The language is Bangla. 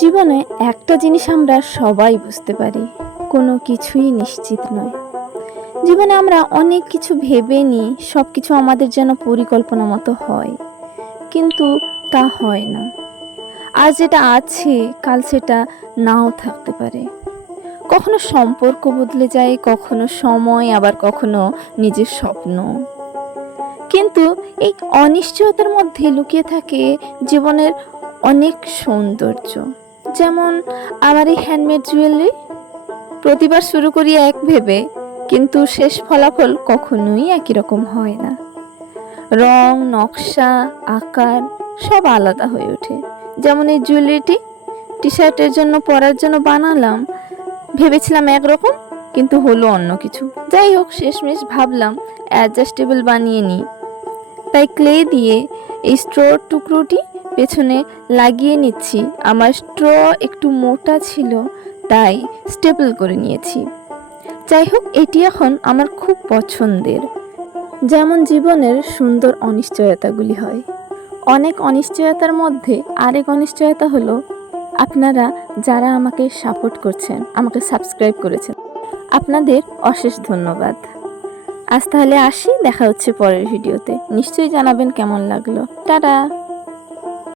জীবনে একটা জিনিস আমরা সবাই বুঝতে পারি, কোনো কিছুই নিশ্চিত নয়। জীবনে আমরা অনেক কিছু ভেবে নিই, সব কিছু আমাদের যেন পরিকল্পনা মতো হয়, কিন্তু তা হয় না। আজ যেটা আছে কাল সেটা নাও থাকতে পারে। কখনো সম্পর্ক বদলে যায়, কখনো সময়, আবার কখনো নিজের স্বপ্ন। কিন্তু এই অনিশ্চয়তার মধ্যে লুকিয়ে থাকে জীবনের অনেক সৌন্দর্য। যেমন আমার এই হ্যান্ডমেড জুয়েলারি, প্রতিবার শুরু করি এক ভেবে, কিন্তু শেষ ফলাফল কখনোই একই রকম হয় না। রং, নকশা, আকার সব আলাদা হয়ে ওঠে। যেমন এই জুয়েলারিটি টি শার্টের জন্য পরার জন্য বানালাম, ভেবেছিলাম একরকম কিন্তু হলো অন্য কিছু। যাই হোক, শেষমেশ ভাবলাম অ্যাডজাস্টেবল বানিয়ে নিই। তাই ক্লে দিয়ে এই স্ট্রর টুকরোটি পেছনে লাগিয়ে নিচ্ছি। আমার স্ট্র একটু মোটা ছিল, তাই স্টেপল করে নিয়েছি। যাই হোক, এটি এখন আমার খুব পছন্দের। যেমন জীবনের সুন্দর অনিশ্চয়তাগুলি হয়, অনেক অনিশ্চয়তার মধ্যে আরেক অনিশ্চয়তা হলো আপনারা যারা আমাকে সাপোর্ট করছেন, আমাকে সাবস্ক্রাইব করেছেন, আপনাদের অশেষ ধন্যবাদ। আজ তাহলে আসি, দেখা হচ্ছে পরের ভিডিওতে। নিশ্চয়ই জানাবেন কেমন লাগলো। টাটা।